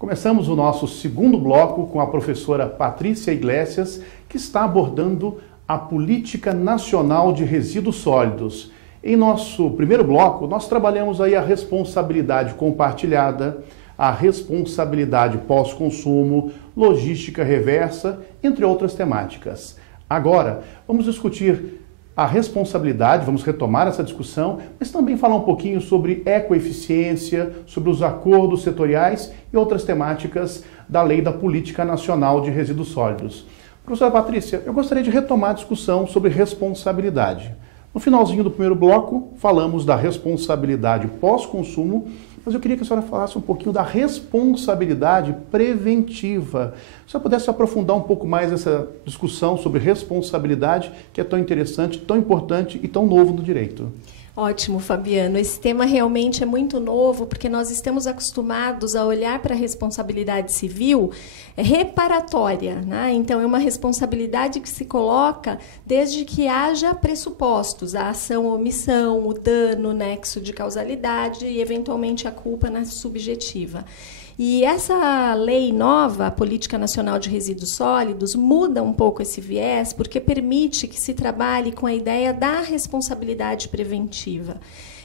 Começamos o nosso segundo bloco com a professora Patrícia Iglesias, que está abordando a Política Nacional de Resíduos Sólidos. Em nosso primeiro bloco, nós trabalhamos aí a responsabilidade compartilhada, a responsabilidade pós-consumo, logística reversa, entre outras temáticas. Agora, vamos discutir a responsabilidade, vamos retomar essa discussão, mas também falar um pouquinho sobre ecoeficiência, sobre os acordos setoriais e outras temáticas da Lei da Política Nacional de Resíduos Sólidos. Professora Patrícia, eu gostaria de retomar a discussão sobre responsabilidade. No finalzinho do primeiro bloco, falamos da responsabilidade pós-consumo, mas eu queria que a senhora falasse um pouquinho da responsabilidade preventiva. Se a pudesse aprofundar um pouco mais essa discussão sobre responsabilidade, que é tão interessante, tão importante e tão novo no direito. Ótimo, Fabiano. Esse tema realmente é muito novo, porque nós estamos acostumados a olhar para a responsabilidade civil reparatória, né? Então, é uma responsabilidade que se coloca desde que haja pressupostos, a ação ou omissão, o dano, o nexo de causalidade e, eventualmente, a culpa na subjetiva. E essa lei nova, a Política Nacional de Resíduos Sólidos, muda um pouco esse viés, porque permite que se trabalhe com a ideia da responsabilidade preventiva.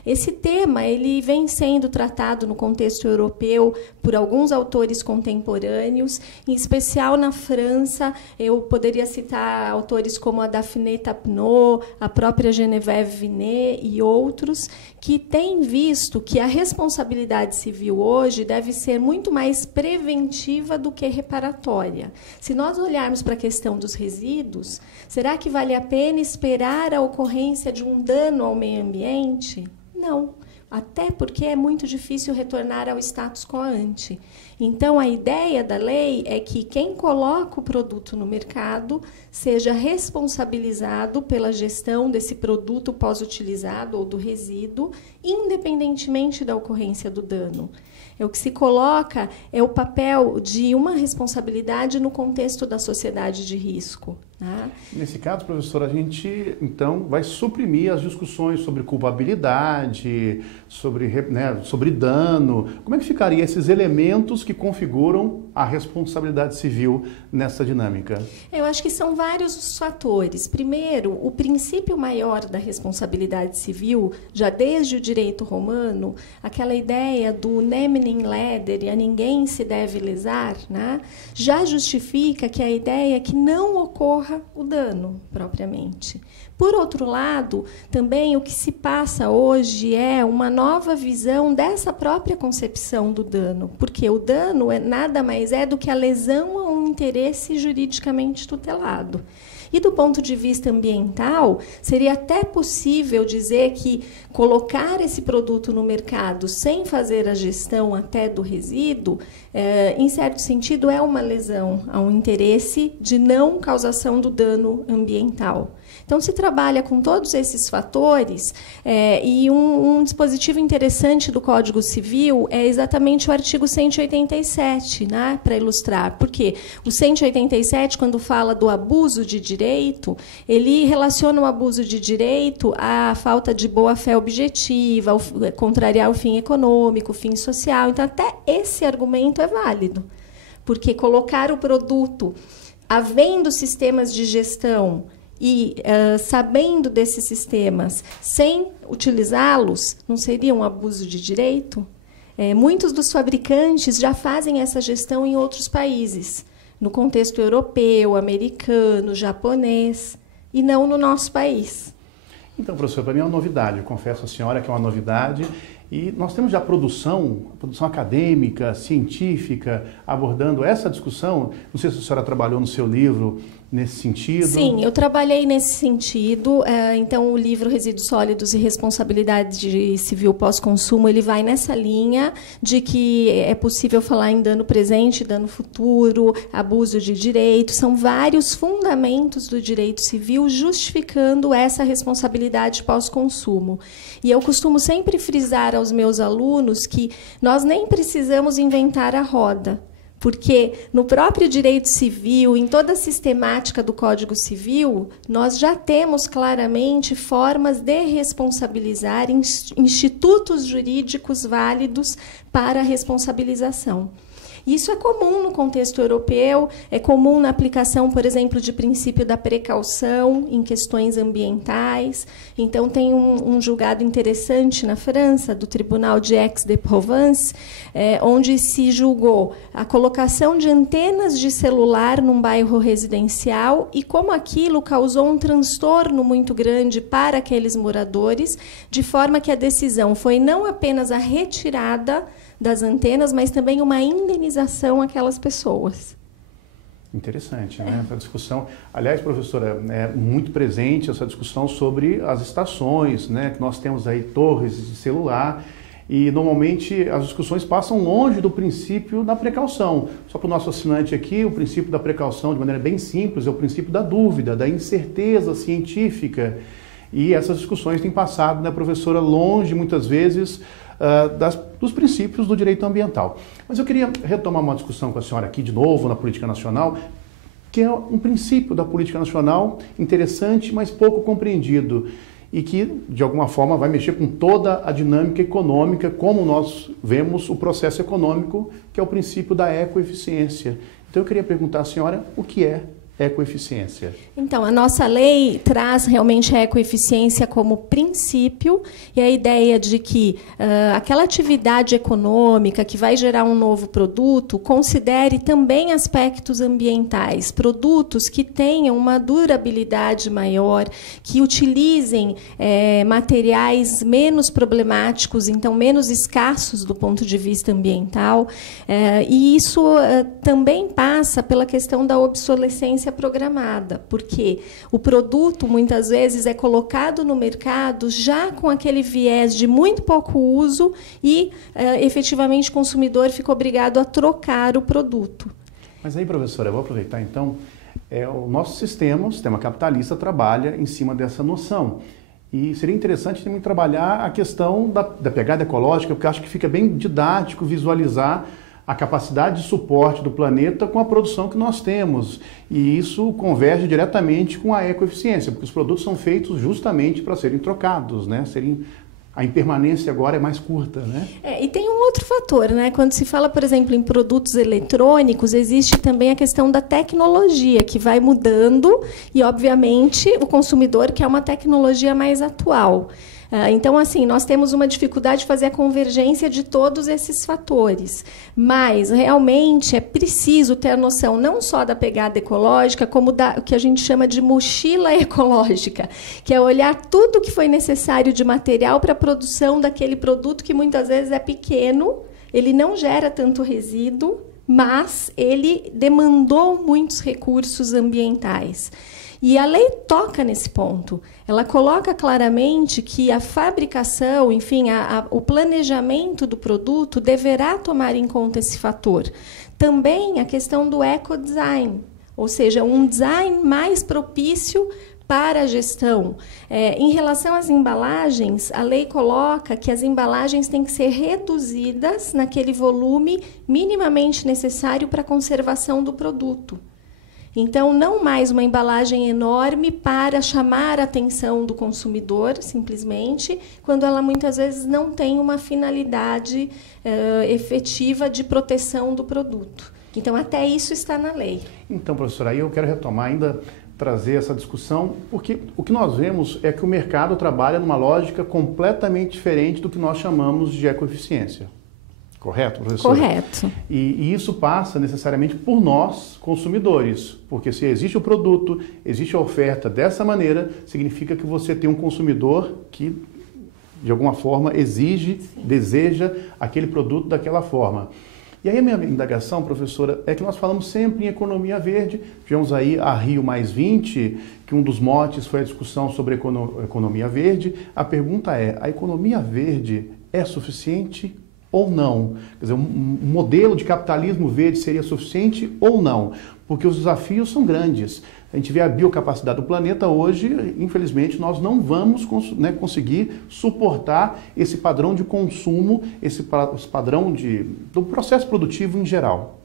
Esse tema ele vem sendo tratado no contexto europeu por alguns autores contemporâneos, em especial na França. Eu poderia citar autores como a Daphné Tapno, a própria Geneviève Vinet e outros, que têm visto que a responsabilidade civil hoje deve ser muito mais preventiva do que reparatória. Se nós olharmos para a questão dos resíduos, será que vale a pena esperar a ocorrência de um dano ao meio ambiente? Não, até porque é muito difícil retornar ao status quo ante. Então, a ideia da lei é que quem coloca o produto no mercado seja responsabilizado pela gestão desse produto pós-utilizado ou do resíduo, independentemente da ocorrência do dano. O que se coloca é o papel de uma responsabilidade no contexto da sociedade de risco. Né? Nesse caso, professora, a gente, então, vai suprimir as discussões sobre culpabilidade, sobre dano. Como é que ficaria esses elementos que configuram a responsabilidade civil nessa dinâmica? Eu acho que são vários os fatores. Primeiro, o princípio maior da responsabilidade civil, já desde o direito romano, aquela ideia do nemine in ledere, a ninguém se deve lesar, né? Já justifica que a ideia é que não ocorra o dano, propriamente. Por outro lado, também o que se passa hoje é uma nova visão dessa própria concepção do dano, porque o dano nada mais é do que a lesão a um interesse juridicamente tutelado. E do ponto de vista ambiental, seria até possível dizer que colocar esse produto no mercado sem fazer a gestão até do resíduo, em certo sentido, é uma lesão a um interesse de não causação do dano ambiental. Então, se trabalha com todos esses fatores, e um dispositivo interessante do Código Civil é exatamente o artigo 187, né, para ilustrar. Porque o 187, quando fala do abuso de direito, ele relaciona o abuso de direito à falta de boa-fé objetiva, ao contrariar o fim econômico, o fim social. Então, até esse argumento é válido, porque colocar o produto, havendo sistemas de gestão, e sabendo desses sistemas, sem utilizá-los, não seria um abuso de direito? Muitos dos fabricantes já fazem essa gestão em outros países, no contexto europeu, americano, japonês, e não no nosso país. Então, professor, para mim é uma novidade, eu confesso à senhora que é uma novidade. E nós temos já produção acadêmica, científica, abordando essa discussão. Não sei se a senhora trabalhou no seu livro nesse sentido. Sim, eu trabalhei nesse sentido. Então, o livro Resíduos Sólidos e Responsabilidade Civil Pós-Consumo, ele vai nessa linha de que é possível falar em dano presente, dano futuro, abuso de direito. São vários fundamentos do direito civil justificando essa responsabilidade pós-consumo. E eu costumo sempre frisar aos meus alunos que nós nem precisamos inventar a roda, porque no próprio direito civil, em toda a sistemática do Código Civil, nós já temos claramente formas de responsabilizar institutos jurídicos válidos para a responsabilização. Isso é comum no contexto europeu, é comum na aplicação, por exemplo, de princípio da precaução em questões ambientais. Então, tem um julgado interessante na França, do Tribunal de Aix-de-Provence, onde se julgou a colocação de antenas de celular num bairro residencial e como aquilo causou um transtorno muito grande para aqueles moradores, de forma que a decisão foi não apenas a retirada das antenas, mas também uma indenização àquelas pessoas. Interessante, né? Essa discussão, aliás, professora, é muito presente essa discussão sobre as estações, né? Que nós temos aí torres de celular e normalmente as discussões passam longe do princípio da precaução. Só para o nosso assinante aqui, o princípio da precaução, de maneira bem simples, é o princípio da dúvida, da incerteza científica. E essas discussões têm passado, né, professora, longe muitas vezes dos princípios do direito ambiental. Mas eu queria retomar uma discussão com a senhora aqui de novo na política nacional, que é um princípio da política nacional interessante, mas pouco compreendido e que, de alguma forma, vai mexer com toda a dinâmica econômica, como nós vemos o processo econômico, que é o princípio da ecoeficiência. Então eu queria perguntar à senhora o que é ecoeficiência. Então, a nossa lei traz realmente a ecoeficiência como princípio e a ideia de que aquela atividade econômica que vai gerar um novo produto considere também aspectos ambientais, produtos que tenham uma durabilidade maior, que utilizem materiais menos problemáticos, então menos escassos do ponto de vista ambiental, e isso também passa pela questão da obsolescência programada, porque o produto muitas vezes é colocado no mercado já com aquele viés de muito pouco uso e efetivamente o consumidor fica obrigado a trocar o produto. Mas aí, professora, eu vou aproveitar então, o nosso sistema, o sistema capitalista, trabalha em cima dessa noção. E seria interessante também trabalhar a questão da pegada ecológica, porque eu acho que fica bem didático visualizar a capacidade de suporte do planeta com a produção que nós temos. E isso converge diretamente com a ecoeficiência, porque os produtos são feitos justamente para serem trocados, né? A impermanência agora é mais curta, né? E tem um outro fator, né? Quando se fala, por exemplo, em produtos eletrônicos, existe também a questão da tecnologia, que vai mudando e, obviamente, o consumidor quer uma tecnologia mais atual. Então, assim, nós temos uma dificuldade de fazer a convergência de todos esses fatores, mas realmente é preciso ter a noção não só da pegada ecológica, como o que a gente chama de mochila ecológica, que é olhar tudo que foi necessário de material para a produção daquele produto que muitas vezes é pequeno, ele não gera tanto resíduo, mas ele demandou muitos recursos ambientais. E a lei toca nesse ponto. Ela coloca claramente que a fabricação, enfim, o planejamento do produto deverá tomar em conta esse fator. Também a questão do ecodesign, ou seja, um design mais propício para a gestão. Em relação às embalagens, a lei coloca que as embalagens têm que ser reduzidas naquele volume minimamente necessário para a conservação do produto. Então, não mais uma embalagem enorme para chamar a atenção do consumidor, simplesmente, quando ela muitas vezes não tem uma finalidade efetiva de proteção do produto. Então, até isso está na lei. Então, professora, aí eu quero retomar ainda, trazer essa discussão, porque o que nós vemos é que o mercado trabalha numa lógica completamente diferente do que nós chamamos de ecoeficiência. Correto, professor? Correto. E isso passa necessariamente por nós, consumidores, porque se existe o produto, existe a oferta dessa maneira, significa que você tem um consumidor que, de alguma forma, exige, deseja aquele produto daquela forma. E aí a minha indagação, professora, é que nós falamos sempre em economia verde. Tivemos aí a Rio+20, que um dos motes foi a discussão sobre economia verde. A pergunta é, a economia verde é suficiente ou não? Quer dizer, um modelo de capitalismo verde seria suficiente ou não? Porque os desafios são grandes. A gente vê a biocapacidade do planeta hoje, infelizmente, nós não vamos conseguir suportar esse padrão de consumo, esse padrão do processo produtivo em geral.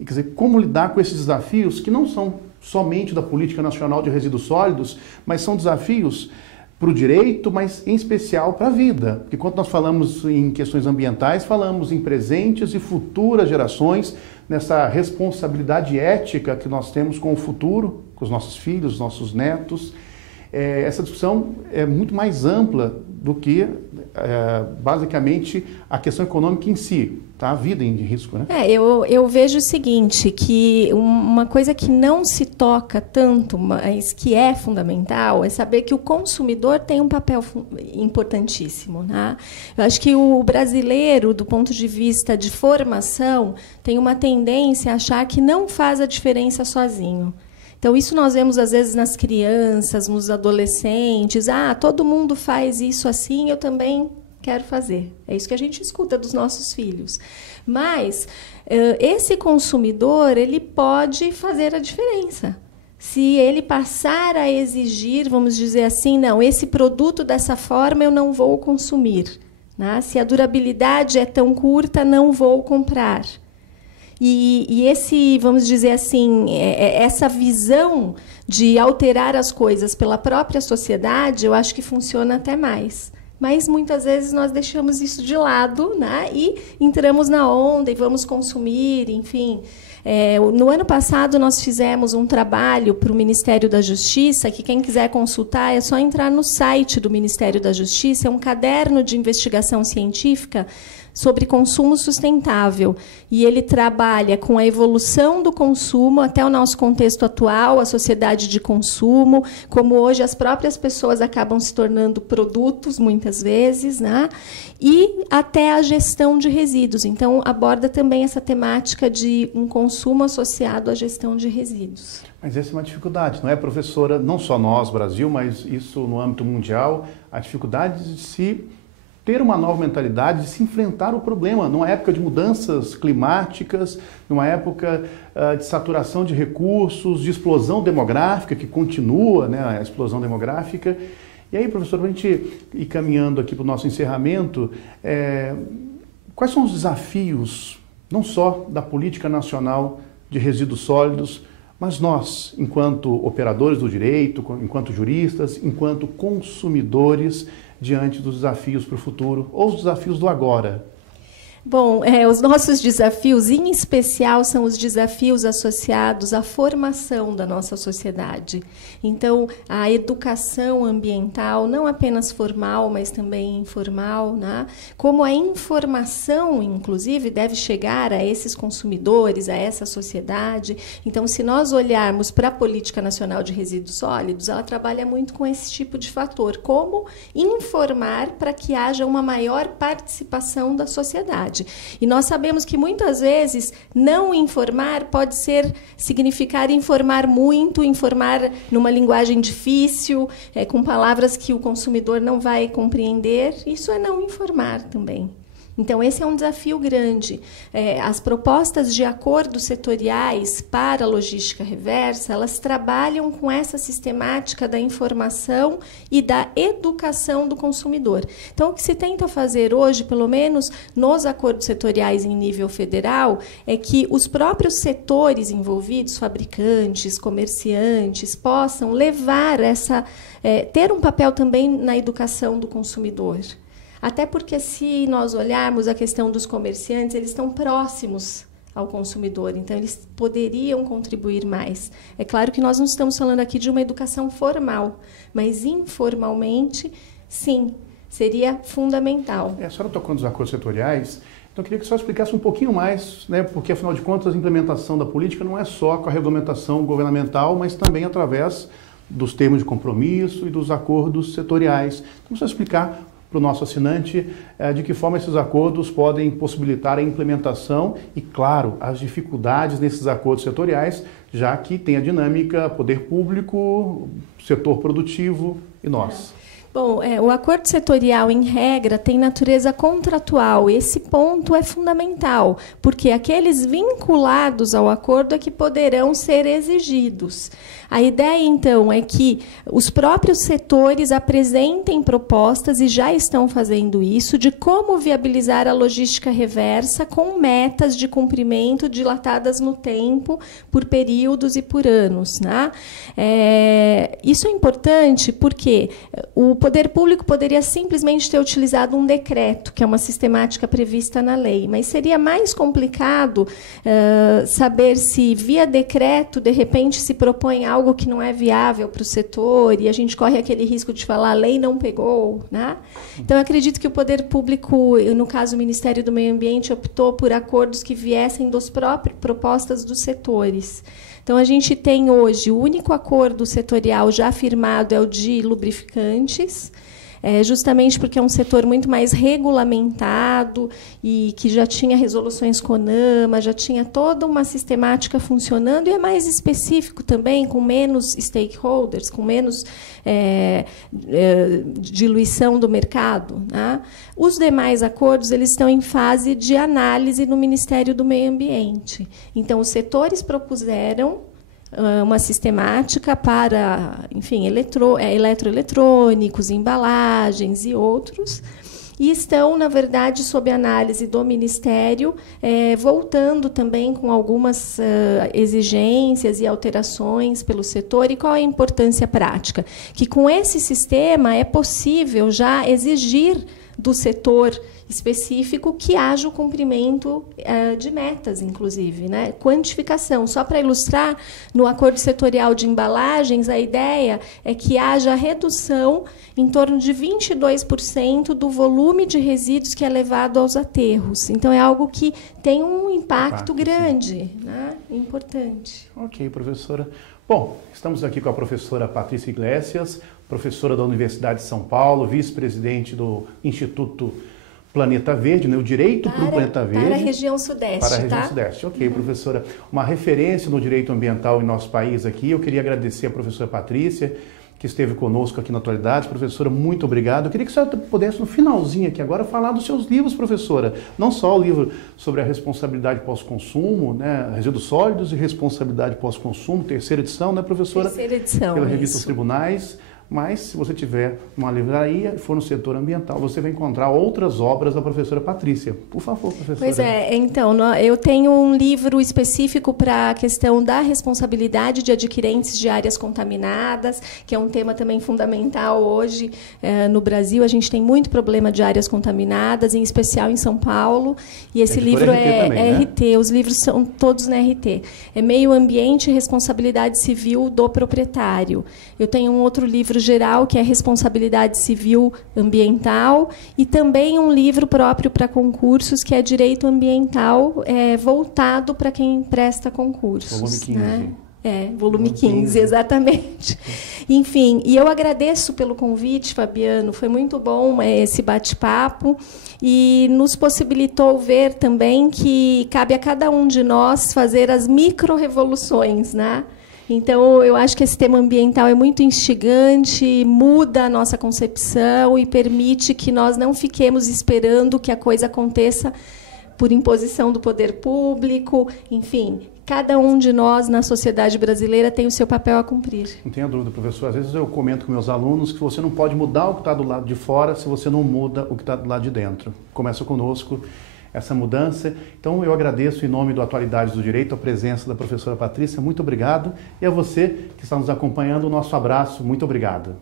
E, quer dizer, como lidar com esses desafios que não são somente da política nacional de resíduos sólidos, mas são desafios para o direito, mas em especial para a vida. Porque quando nós falamos em questões ambientais, falamos em presentes e futuras gerações, nessa responsabilidade ética que nós temos com o futuro, com os nossos filhos, nossos netos. Essa discussão é muito mais ampla do que, basicamente, a questão econômica em si, tá? A vida em risco, né? Eu vejo o seguinte, que uma coisa que não se toca tanto, mas que é fundamental, é saber que o consumidor tem um papel importantíssimo, né? Eu acho que o brasileiro, do ponto de vista de formação, tem uma tendência a achar que não faz a diferença sozinho. Então, isso nós vemos, às vezes, nas crianças, nos adolescentes. Todo mundo faz isso assim, eu também quero fazer. É isso que a gente escuta dos nossos filhos. Mas esse consumidor, ele pode fazer a diferença. Se ele passar a exigir, vamos dizer assim, não, esse produto dessa forma eu não vou consumir, né? Se a durabilidade é tão curta, não vou comprar. E esse, vamos dizer assim, essa visão de alterar as coisas pela própria sociedade, eu acho que funciona até mais. Mas, muitas vezes, nós deixamos isso de lado, né? E entramos na onda e vamos consumir, enfim. No ano passado, nós fizemos um trabalho para o Ministério da Justiça, que quem quiser consultar é só entrar no site do Ministério da Justiça, é um caderno de investigação científica sobre consumo sustentável. E ele trabalha com a evolução do consumo até o nosso contexto atual, a sociedade de consumo, como hoje as próprias pessoas acabam se tornando produtos, muitas vezes, né? E até a gestão de resíduos. Então, aborda também essa temática de um consumo associado à gestão de resíduos. Mas essa é uma dificuldade, não é, professora? Não só nós, Brasil, mas isso no âmbito mundial, a dificuldade de se ter uma nova mentalidade, de se enfrentar o problema, numa época de mudanças climáticas, numa época de saturação de recursos, de explosão demográfica, que continua, né, a explosão demográfica. E aí, professor, para a gente ir caminhando aqui para o nosso encerramento, quais são os desafios, não só da política nacional de resíduos sólidos, mas nós, enquanto operadores do direito, enquanto juristas, enquanto consumidores, diante dos desafios para o futuro ou os desafios do agora? Bom, os nossos desafios, em especial, são os desafios associados à formação da nossa sociedade. Então, a educação ambiental, não apenas formal, mas também informal, né? Como a informação, inclusive, deve chegar a esses consumidores, a essa sociedade. Então, se nós olharmos para a Política Nacional de Resíduos Sólidos, ela trabalha muito com esse tipo de fator, como informar para que haja uma maior participação da sociedade. E nós sabemos que, muitas vezes, não informar pode significar informar muito, informar numa linguagem difícil, com palavras que o consumidor não vai compreender. Isso é não informar também. Então, esse é um desafio grande. As propostas de acordos setoriais para a logística reversa, elas trabalham com essa sistemática da informação e da educação do consumidor. Então, o que se tenta fazer hoje, pelo menos nos acordos setoriais em nível federal, é que os próprios setores envolvidos, fabricantes, comerciantes, possam levar ter um papel também na educação do consumidor. Até porque, se nós olharmos a questão dos comerciantes, eles estão próximos ao consumidor, então eles poderiam contribuir mais. É claro que nós não estamos falando aqui de uma educação formal, mas informalmente, sim, seria fundamental. A senhora tocou nos acordos setoriais, então eu queria que a senhora explicasse um pouquinho mais, né, porque, afinal de contas, a implementação da política não é só com a regulamentação governamental, mas também através dos termos de compromisso e dos acordos setoriais. Então, você explicar para o nosso assinante de que forma esses acordos podem possibilitar a implementação e, claro, as dificuldades nesses acordos setoriais, já que tem a dinâmica poder público, setor produtivo e nós. Bom, o acordo setorial, em regra, tem natureza contratual. Esse ponto é fundamental, porque aqueles vinculados ao acordo é que poderão ser exigidos. A ideia, então, é que os próprios setores apresentem propostas, e já estão fazendo isso, de como viabilizar a logística reversa com metas de cumprimento dilatadas no tempo, por períodos e por anos, né? Isso é importante porque, por poder público poderia simplesmente ter utilizado um decreto, que é uma sistemática prevista na lei, mas seria mais complicado saber se, via decreto, de repente se propõe algo que não é viável para o setor, e a gente corre aquele risco de falar a lei não pegou, né? Então, eu acredito que o poder público, no caso o Ministério do Meio Ambiente, optou por acordos que viessem das próprias propostas dos setores. Então, a gente tem hoje, o único acordo setorial já firmado é o de lubrificantes, justamente porque é um setor muito mais regulamentado e que já tinha resoluções CONAMA, já tinha toda uma sistemática funcionando, e é mais específico também, com menos stakeholders, com menos diluição do mercado, né? Os demais acordos, eles estão em fase de análise no Ministério do Meio Ambiente. Então, os setores propuseram uma sistemática para, enfim, eletroeletrônicos, embalagens e outros, e estão, na verdade, sob análise do Ministério, voltando também com algumas exigências e alterações pelo setor. E qual é a importância prática? Que, com esse sistema, é possível já exigir do setor específico que haja o cumprimento de metas, inclusive, né? Quantificação. Só para ilustrar, no acordo setorial de embalagens, a ideia é que haja redução em torno de 22% do volume de resíduos que é levado aos aterros. Então, é algo que tem um impacto grande, né? Importante. Ok, professora. Bom, estamos aqui com a professora Patrícia Iglesias, professora da Universidade de São Paulo, vice-presidente do Instituto Planeta Verde, né? O direito para o Planeta Verde. Para a região sudeste, Para a região sudeste. Ok, professora. Uma referência no direito ambiental em nosso país aqui. Eu queria agradecer a professora Patrícia, que esteve conosco aqui na Atualidades. Professora, muito obrigado. Eu queria que a senhora pudesse, no finalzinho aqui agora, falar dos seus livros, professora. Não só o livro sobre a responsabilidade pós-consumo, né? Resíduos sólidos e responsabilidade pós-consumo, terceira edição, né, professora? Terceira edição, pela revista Os isso. Tribunais. Mas, se você tiver uma livraria e for no setor ambiental, você vai encontrar outras obras da professora Patrícia. Por favor, professora. Pois é, então, eu tenho um livro específico para a questão da responsabilidade de adquirentes de áreas contaminadas, que é um tema também fundamental hoje no Brasil. A gente tem muito problema de áreas contaminadas, em especial em São Paulo. E esse livro é também, RT, né? Os livros são todos na RT. É Meio Ambiente e Responsabilidade Civil do Proprietário. Eu tenho um outro livro geral, que é Responsabilidade Civil Ambiental, e também um livro próprio para concursos, que é Direito Ambiental, voltado para quem presta concursos. Volume 15. Né? Volume 15, exatamente. Enfim, e eu agradeço pelo convite, Fabiano, foi muito bom esse bate-papo, e nos possibilitou ver também que cabe a cada um de nós fazer as micro-revoluções, né? Então, eu acho que esse tema ambiental é muito instigante, muda a nossa concepção e permite que nós não fiquemos esperando que a coisa aconteça por imposição do poder público. Enfim, cada um de nós na sociedade brasileira tem o seu papel a cumprir. Não tenha dúvida, professor. Às vezes eu comento com meus alunos que você não pode mudar o que está do lado de fora se você não muda o que está do lado de dentro. Começa conosco essa mudança. Então, eu agradeço em nome do Atualidades do Direito a presença da professora Patrícia. Muito obrigado. E a você que está nos acompanhando, o nosso abraço. Muito obrigado.